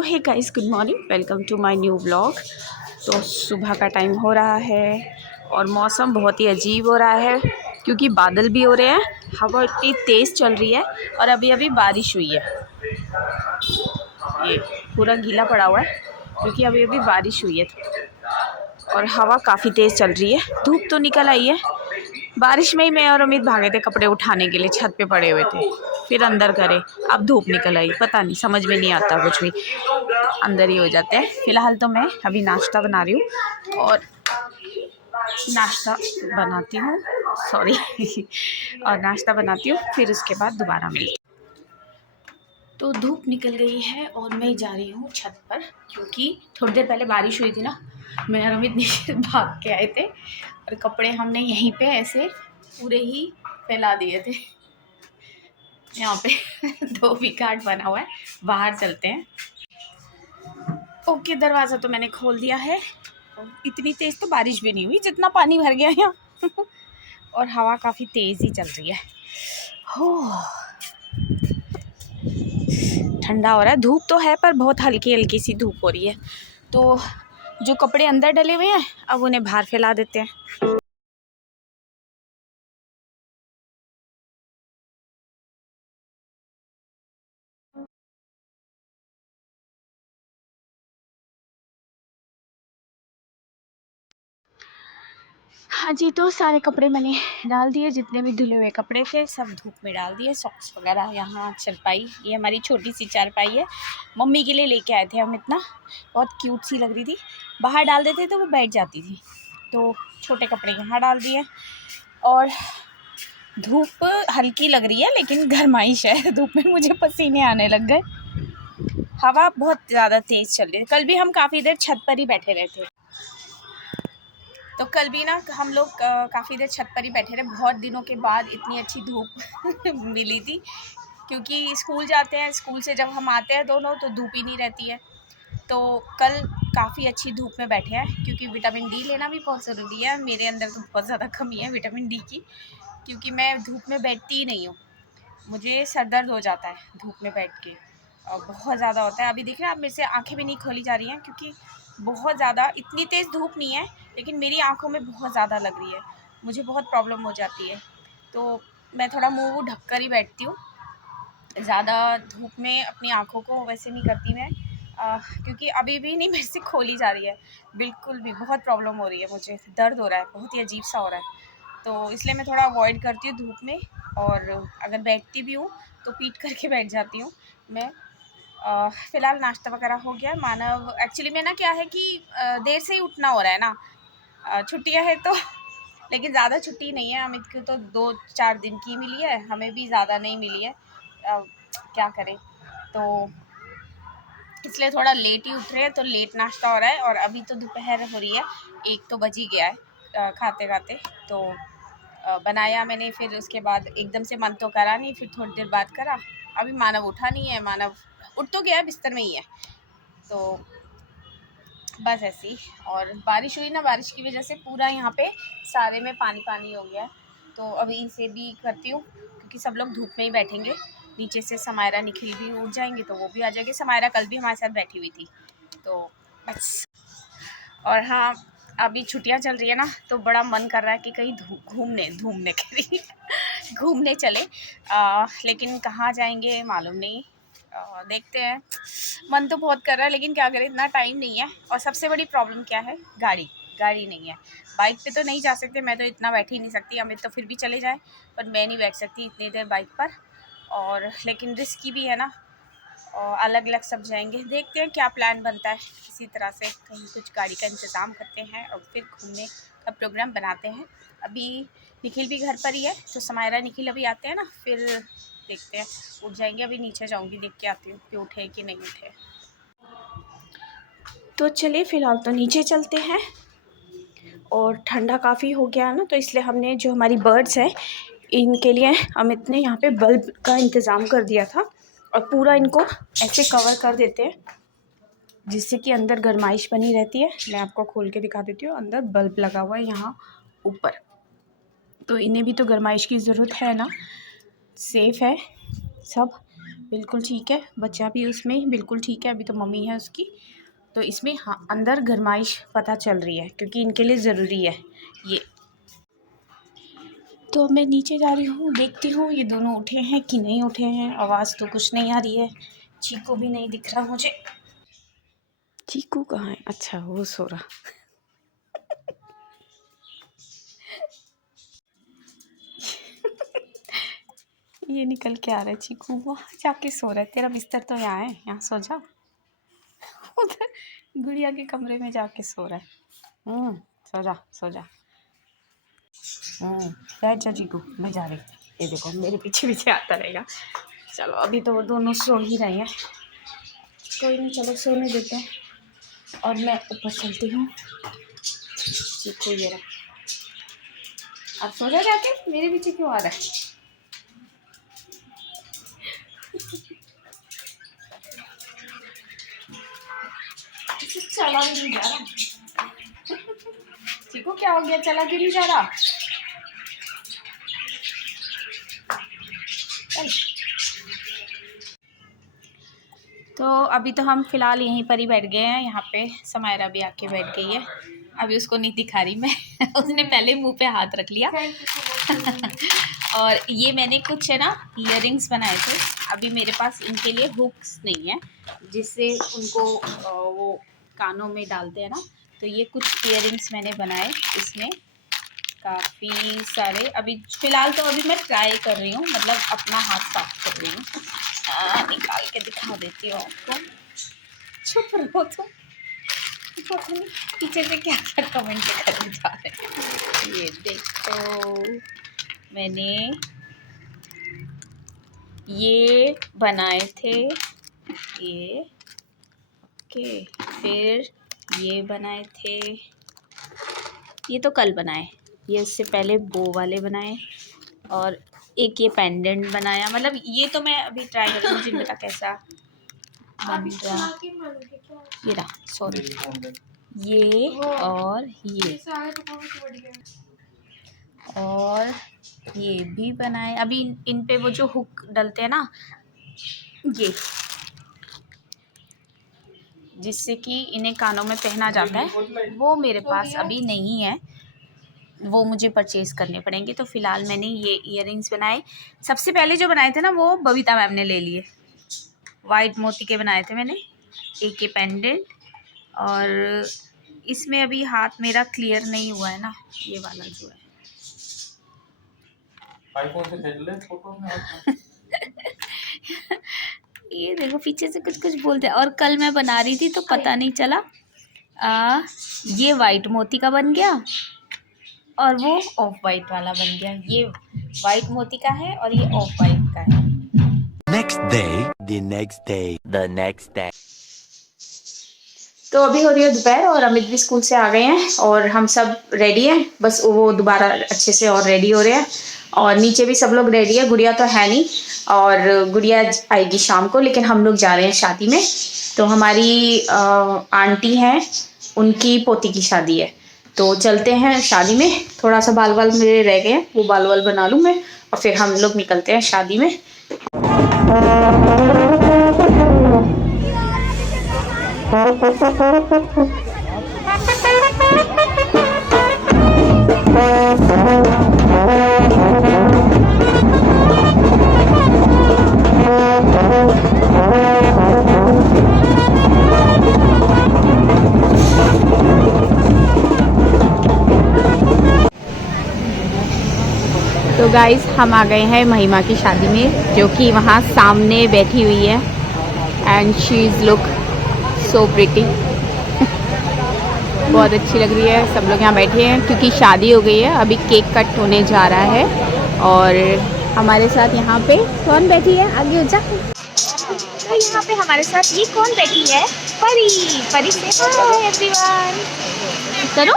तो hey guys, good morning, welcome to my new vlog. तो सुबह का टाइम हो रहा है और मौसम बहुत ही अजीब हो रहा है क्योंकि बादल भी हो रहे हैं, हवा इतनी तेज़ चल रही है और अभी अभी बारिश हुई है। ये पूरा गीला पड़ा हुआ है क्योंकि अभी अभी बारिश हुई है और हवा काफ़ी तेज़ चल रही है। धूप तो निकल आई है। बारिश में ही मैं और अमित भागे थे कपड़े उठाने के लिए, छत पे पड़े हुए थे, फिर अंदर करे, अब धूप निकल आई। पता नहीं, समझ में नहीं आता कुछ भी, अंदर ही हो जाते हैं। फ़िलहाल तो मैं अभी नाश्ता बना रही हूँ और नाश्ता बनाती हूँ सॉरी और नाश्ता बनाती हूँ, फिर उसके बाद दोबारा मिलती। तो धूप निकल गई है और मैं जा रही हूँ छत पर क्योंकि थोड़ी देर पहले बारिश हुई थी ना। मैं और अमित नीचे भाग के आए थे और कपड़े हमने यहीं पे ऐसे पूरे ही फैला दिए थे। यहाँ पे धोबी घाट बना हुआ है, बाहर चलते हैं। ओके, दरवाज़ा तो मैंने खोल दिया है। इतनी तेज़ तो बारिश भी नहीं हुई जितना पानी भर गया यहाँ और हवा काफ़ी तेज़ ही चल रही है। हो, ठंडा हो रहा है। धूप तो है पर बहुत हल्की हल्की सी धूप हो रही है। तो जो कपड़े अंदर डले हुए हैं अब उन्हें बाहर फैला देते हैं। हाँ जी, तो सारे कपड़े मैंने डाल दिए, जितने भी धुले हुए कपड़े थे सब धूप में डाल दिए। सॉक्स वगैरह, यहाँ चारपाई, ये हमारी छोटी सी चारपाई है, मम्मी के लिए लेके आए थे हम। इतना बहुत क्यूट सी लग रही थी, बाहर डाल देते तो वो बैठ जाती थी। तो छोटे कपड़े यहाँ डाल दिए और धूप हल्की लग रही है लेकिन गर्माइश है धूप में, मुझे पसीने आने लग गए। हवा बहुत ज़्यादा तेज़ चल रही है। कल भी हम काफ़ी देर छत पर ही बैठे रहे थे। तो कल भी ना हम लोग काफ़ी देर छत पर ही बैठे रहे। बहुत दिनों के बाद इतनी अच्छी धूप मिली थी क्योंकि स्कूल जाते हैं, स्कूल से जब हम आते हैं दोनों तो धूप ही नहीं रहती है। तो कल काफ़ी अच्छी धूप में बैठे हैं क्योंकि विटामिन डी लेना भी बहुत ज़रूरी है। मेरे अंदर तो बहुत ज़्यादा कमी है विटामिन डी की क्योंकि मैं धूप में बैठती ही नहीं हूँ। मुझे सर दर्द हो जाता है धूप में बैठ के और बहुत ज़्यादा होता है। अभी देख रहे हैं आप, मेरे से आंखें भी नहीं खोली जा रही हैं क्योंकि बहुत ज़्यादा, इतनी तेज़ धूप नहीं है लेकिन मेरी आंखों में बहुत ज़्यादा लग रही है। मुझे बहुत प्रॉब्लम हो जाती है तो मैं थोड़ा मुंह ढक कर ही बैठती हूँ। ज़्यादा धूप में अपनी आंखों को वैसे नहीं करती मैं क्योंकि अभी भी नहीं मेरे से खोली जा रही है बिल्कुल भी। बहुत प्रॉब्लम हो रही है, मुझे दर्द हो रहा है, बहुत ही अजीब सा हो रहा है। तो इसलिए मैं थोड़ा अवॉइड करती हूँ धूप में और अगर बैठती भी हूँ तो पीट करके बैठ जाती हूँ मैं। फ़िलहाल नाश्ता वगैरह हो गया। मानव एक्चुअली में ना क्या है कि देर से ही उठना हो रहा है ना, छुट्टियाँ हैं तो लेकिन ज़्यादा छुट्टी नहीं है। अमित को तो 2-4 दिन की मिली है, हमें भी ज़्यादा नहीं मिली है। क्या करें, तो इसलिए थोड़ा लेट ही उठ रहे हैं तो लेट नाश्ता हो रहा है। और अभी तो दोपहर हो रही है, 1 तो बज ही गया है खाते खाते। तो बनाया मैंने, फिर उसके बाद एकदम से मन तो करा नहीं, फिर थोड़ी देर बाद करा। अभी मानव उठा नहीं है, मानव उठ तो गया है, बिस्तर में ही है। तो बस ऐसे ही। और बारिश हुई ना, बारिश की वजह से पूरा यहाँ पे सारे में पानी पानी हो गया है। तो अभी इसे भी करती हूँ क्योंकि सब लोग धूप में ही बैठेंगे। नीचे से समायरा निखिल भी उठ जाएंगे तो वो भी आ जाएगी। समायरा कल भी हमारे साथ बैठी हुई थी तो बस। और हाँ, अभी छुट्टियाँ चल रही है ना तो बड़ा मन कर रहा है कि कहीं घूमने घूमने के लिए घूमने चले, लेकिन कहाँ जाएंगे मालूम नहीं। देखते हैं, मन तो बहुत कर रहा है लेकिन क्या करें, इतना टाइम नहीं है। और सबसे बड़ी प्रॉब्लम क्या है, गाड़ी गाड़ी नहीं है। बाइक पे तो नहीं जा सकते, मैं तो इतना बैठ ही नहीं सकती। अमित तो फिर भी चले जाए पर मैं नहीं बैठ सकती इतनी देर बाइक पर। और लेकिन रिस्की भी है ना, और अलग अलग सब जाएंगे। देखते हैं क्या प्लान बनता है, किसी तरह से कहीं कुछ गाड़ी का इंतज़ाम करते हैं और फिर घूमने का प्रोग्राम बनाते हैं। अभी निखिल भी घर पर ही है तो समायरा निखिल अभी आते हैं ना, फिर देखते हैं, उठ जाएंगे। अभी नीचे जाऊंगी, देख के आती हूँ कि उठे कि नहीं उठे। तो चलिए फ़िलहाल तो नीचे चलते हैं। और ठंडा काफ़ी हो गया है ना, तो इसलिए हमने जो हमारी बर्ड्स हैं इनके लिए अमित ने यहाँ पे बल्ब का इंतज़ाम कर दिया था और पूरा इनको ऐसे कवर कर देते हैं जिससे कि अंदर गर्माइश बनी रहती है। मैं आपको खोल के दिखा देती हूँ, अंदर बल्ब लगा हुआ है यहाँ ऊपर। तो इन्हें भी तो गर्माइश की ज़रूरत है ना, सेफ़ है सब। बिल्कुल ठीक है, बच्चा भी उसमें बिल्कुल ठीक है, अभी तो मम्मी है उसकी। तो इसमें हाँ अंदर गरमाइश पता चल रही है क्योंकि इनके लिए ज़रूरी है ये। तो मैं नीचे जा रही हूँ, देखती हूँ ये दोनों उठे हैं कि नहीं उठे हैं। आवाज़ तो कुछ नहीं आ रही है, चीकू भी नहीं दिख रहा मुझे। चीकू कहाँ है? अच्छा वो सो रहा। ये निकल के आ रहा है चीकू, वहाँ जाके सो रहा है। तेरा बिस्तर तो यहाँ है, यहाँ सो जा। उधर गुड़िया के कमरे में जाके सो रहा है। सो जा सो जा। बैठ जा चीकू, मैं जा रही। ये देखो मेरे पीछे पीछे आता रहेगा। चलो अभी तो वो दोनों सो ही रहे हैं, कोई नहीं, चलो सोने देते हैं और मैं ऊपर चलती हूँ। चीकू ये रहा, अब सो जा जाके, मेरे पीछे क्यों आ रहा है? चला भी नहीं जा रहा। चीकू क्या हो गया, चला क्यों नहीं जा रहा? तो अभी तो हम फ़िलहाल यहीं पर ही बैठ गए हैं। यहाँ पे समायरा भी आके बैठ गई है, अभी उसको नहीं दिखा रही मैं। उसने पहले मुंह पे हाथ रख लिया। और ये मैंने कुछ है ना इयररिंग्स बनाए थे, अभी मेरे पास इनके लिए हुक्स नहीं है जिससे उनको वो कानों में डालते हैं ना। तो ये कुछ इयररिंग्स मैंने बनाए, इसमें काफ़ी सारे। अभी फ़िलहाल तो अभी मैं ट्राई कर रही हूँ, मतलब अपना हाथ साफ कर रही हूँ। निकाल के दिखा देती हूँ आपको। चुप रहो तुम, पता नहीं पीछे से क्या क्या कमेंट करने जा रहे हैं। ये देखो मैंने ये बनाए थे, ये ओके। फिर ये बनाए थे, ये तो कल बनाए, ये इससे पहले बो वाले बनाए। और एक ये पेंडेंट बनाया, मतलब ये तो मैं अभी ट्राई कर रही हूँ, मुझे नहीं पता कैसा बन रहा। ये रहा, सॉरी, ये और ये भी बनाए। अभी इन पे वो जो हुक डलते हैं ना, ये जिससे कि इन्हें कानों में पहना जाता है, वो मेरे पास अभी नहीं है, वो मुझे परचेज़ करने पड़ेंगे। तो फ़िलहाल मैंने ये इयररिंग्स बनाए। सबसे पहले जो बनाए थे ना वो बबीता मैम ने ले लिए, वाइट मोती के बनाए थे मैंने। एक ये पेंडेंट, और इसमें अभी हाथ मेरा क्लियर नहीं हुआ है ना, ये वाला जो है। आईफोन से खेल ले फोटो में। ये देखो पीछे से कुछ कुछ बोलते हैं। और कल मैं बना रही थी तो पता नहीं चला, ये वाइट मोती का बन गया और वो ऑफ वाइट वाला बन गया। ये वाइट मोती का है और ये ऑफ वाइट का है। Next day, the next day, the next day. तो अभी हो रही है दोपहर और अमित भी स्कूल से आ गए हैं और हम सब रेडी हैं, बस वो दोबारा अच्छे से और रेडी हो रहे हैं। और नीचे भी सब लोग रेडी है, गुड़िया तो है नहीं, और गुड़िया आएगी शाम को, लेकिन हम लोग जा रहे हैं शादी में। तो हमारी आंटी हैं, उनकी पोती की शादी है, तो चलते हैं शादी में। थोड़ा सा बाल बाल मेरे रह गए हैं, वो बाल बाल बना लूँ मैं और फिर हम लोग निकलते हैं शादी में। तो गाइस हम आ गए हैं महिमा की शादी में, जो कि वहाँ सामने बैठी हुई है, and she is look so pretty. बहुत अच्छी लग रही है। सब लोग यहाँ बैठे हैं क्योंकि शादी हो गई है, अभी केक कट होने जा रहा है। और हमारे साथ यहाँ पे कौन बैठी है, आगे हो जा। तो यहाँ पे हमारे साथ ये कौन बैठी है, परी। परी से हाय एवरीवन करो।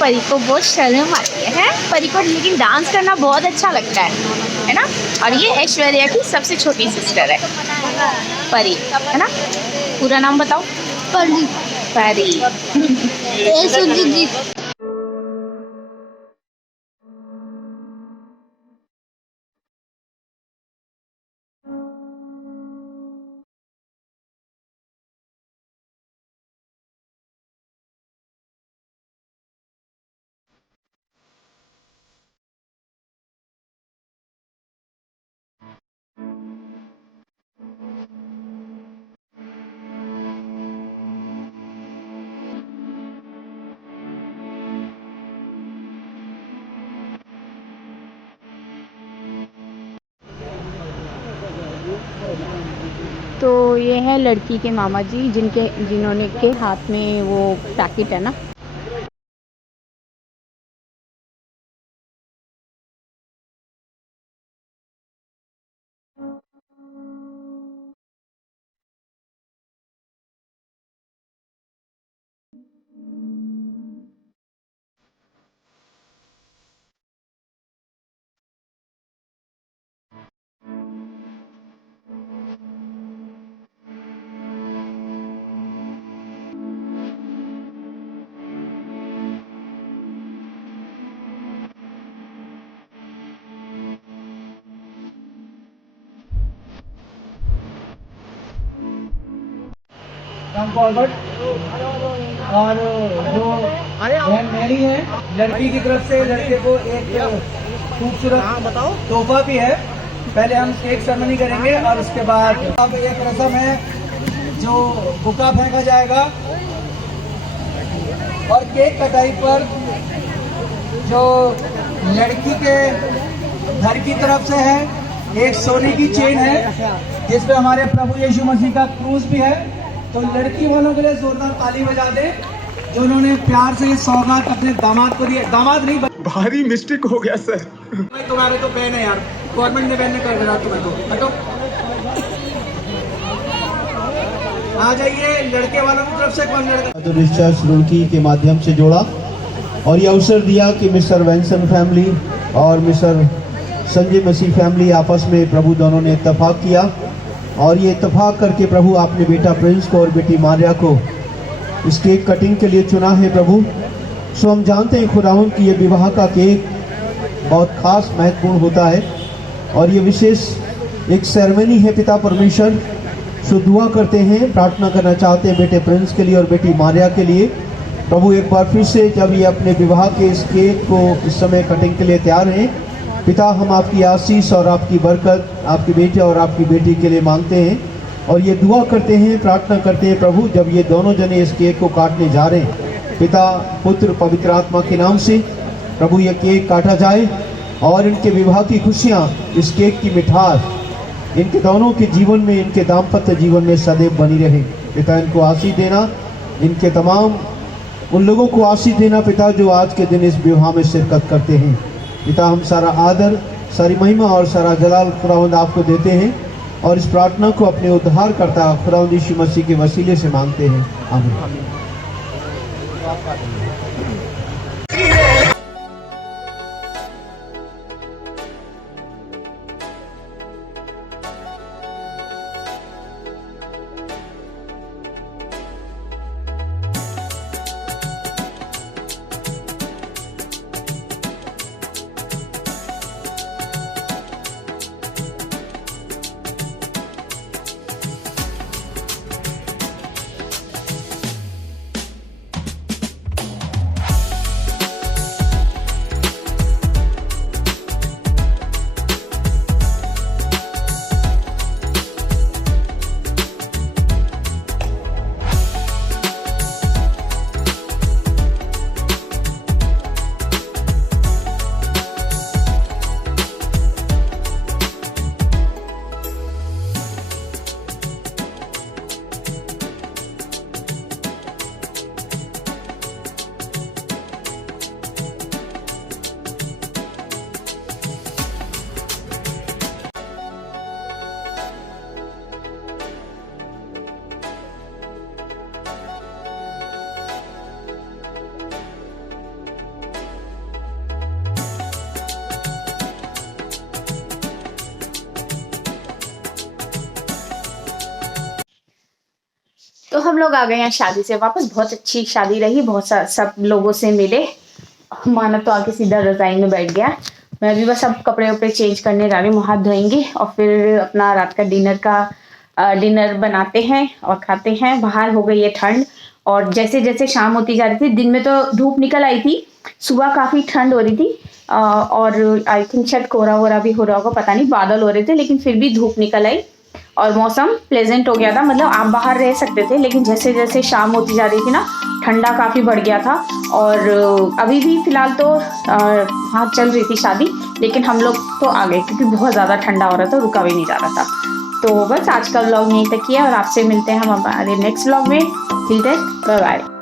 परी को बहुत शर्म आती है परी को, लेकिन डांस करना बहुत अच्छा लगता है ना। और ये ऐश्वर्या की सबसे छोटी सिस्टर है परी, है ना। पूरा नाम बताओ। परी। परी। तो ये है लड़की के मामा जी जिन्होंने के हाथ में वो पैकेट है ना। फॉरवर्ड। और जो बहन मेरी है, लड़की की तरफ से लड़के को एक खूबसूरत बताओ तोहफा भी है। पहले हम केक सेरेमनी करेंगे और उसके बाद अब एक रस्म है जो बुका फेंका जाएगा और केक कटाई पर जो लड़की के घर की तरफ से है एक सोने की चेन है जिसपे हमारे प्रभु यीशु मसीह का क्रूस भी है। तो लड़की वालों के लिए जोरदार ताली बजा दे जो उन्होंने प्यार से ये सौगात अपने दामाद को दिया। दामाद नहीं, भारी मिस्टेक हो गया सर। भाई तुम्हारे तो बहन है यार, गवर्नमेंट ने बैन कर दिया तुम्हें तो हटो। आ जाइए लड़के वालों की तरफ से कौन लड़का तो रिसर्च रुड़की के माध्यम से जोड़ा और ये अवसर दिया कि मिस्टर वेंसन फैमिली और मिस्टर संजय मसीह फैमिली आपस में प्रभु दोनों ने इत्तेफाक किया और ये इत्तेफाक करके प्रभु आपने बेटा प्रिंस को और बेटी मारिया को इस केक कटिंग के लिए चुना है प्रभु। सो हम जानते हैं खुदावंद कि ये विवाह का केक बहुत खास महत्वपूर्ण होता है और ये विशेष एक सेरेमनी है पिता परमेश्वर। सो दुआ करते हैं, प्रार्थना करना चाहते हैं बेटे प्रिंस के लिए और बेटी मारिया के लिए। प्रभु एक बार फिर से जब ये अपने विवाह के इस केक को इस समय कटिंग के लिए तैयार हैं, पिता हम आपकी आशीष और आपकी बरकत आपके बेटे और आपकी बेटी के लिए मांगते हैं और ये दुआ करते हैं, प्रार्थना करते हैं प्रभु जब ये दोनों जने इस केक को काटने जा रहे हैं, पिता पुत्र पवित्र आत्मा के नाम से प्रभु ये केक काटा जाए और इनके विवाह की खुशियाँ, इस केक की मिठास इनके दोनों के जीवन में, इनके दाम्पत्य जीवन में सदैव बनी रहे। पिता इनको आशीष देना, इनके तमाम उन लोगों को आशीष देना पिता जो आज के दिन इस विवाह में शिरकत करते हैं। पिता हम सारा आदर, सारी महिमा और सारा जलाल खुदावंद आपको देते हैं और इस प्रार्थना को अपने उद्धारकर्ता खुदावंद यीशु मसीह के वसीले से मांगते हैं, आमीन। तो हम लोग आ गए हैं शादी से वापस। बहुत अच्छी शादी रही, बहुत सब लोगों से मिले। माना तो आके सीधा रजाई में बैठ गया। मैं अभी बस अब कपड़े वपड़े चेंज करने जा रही हूँ, हाथ धोएंगे और फिर अपना रात का डिनर बनाते हैं और खाते हैं। बाहर हो गई है ठंड और जैसे जैसे शाम होती जा रही थी, दिन में तो धूप निकल आई थी, सुबह काफ़ी ठंड हो रही थी और आई थिंक शायद कोहरा वोरा भी हो रहा होगा, पता नहीं, बादल हो रहे थे, लेकिन फिर भी धूप निकल आई और मौसम प्लेजेंट हो गया था। मतलब आप बाहर रह सकते थे, लेकिन जैसे जैसे शाम होती जा रही थी ना, ठंडा काफ़ी बढ़ गया था। और अभी भी फ़िलहाल तो वहाँ चल रही थी शादी, लेकिन हम लोग तो आ गए क्योंकि बहुत ज़्यादा ठंडा हो रहा था, रुका भी नहीं जा रहा था। तो बस आज का व्लॉग यहीं तक ही है और आपसे मिलते हैं हम हमारे नेक्स्ट व्लॉग में। Till then bye bye.